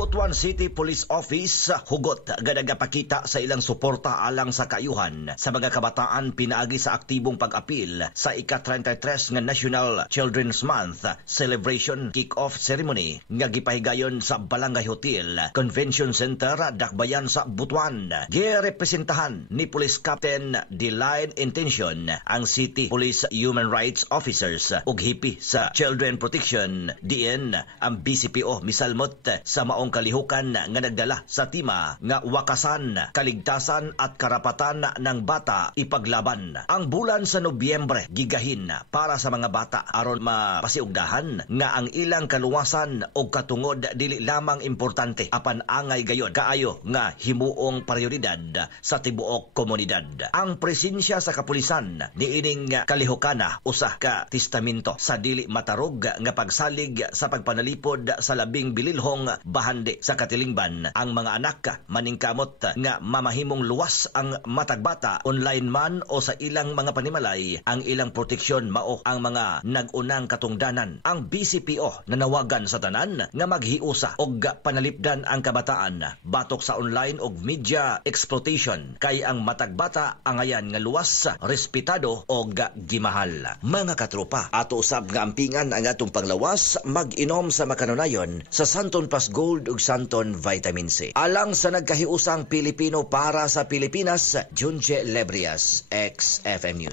Butuan City Police Office hugot nga nagapakita sa ilang suporta alang sa kaayuhan sa mga kabataan pinaagi sa aktibong pag-apil sa ika-33 nga National Children's Month Celebration Kick-Off Ceremony nga gipahigayon sa Balangay Hotel Convention Center, Dakbayan sa Butuan. Girepresentahan ni Police Captain Delaine Intention ang City Police Human Rights Officers ug hipi sa Children Protection DN ang BCPO misalmot sa maong kalihukan nga nagdala sa tema nga wakasan, kaligtasan at karapatan ng bata ipaglaban. Ang bulan sa Nobyembre gigahin para sa mga bata aron mapasiugdahan nga ang ilang kaluwasan o katungod dili lamang importante apan angay gayon kaayo nga himuong prioridad sa tibuok komunidad. Ang presensya sa kapulisan niining kalihukana usa ka testamento sa dili matarog nga pagsalig sa pagpanalipod sa labing bililhong bahandi sa katilingban. Ang mga anak maningkamot nga mamahimong luwas ang matag bata online man o sa ilang mga panimalay. Ang ilang proteksyon mao ang mga nag-unang katungdanan. Ang BCPO nanawagan sa tanan nga maghiusa og panalipdan ang kabataan batok sa online og media exploitation kay ang matag bata angayan nga luwas, respetado og gimahal. Mga katropa, ato usab nga ampingan ang atong panglawas mag-inom sa makanunayon sa Santon Pas Gold ug Santon Vitamin C. Alang sa nagkahiusang Pilipino para sa Pilipinas, Junje Lebrias, XFM News.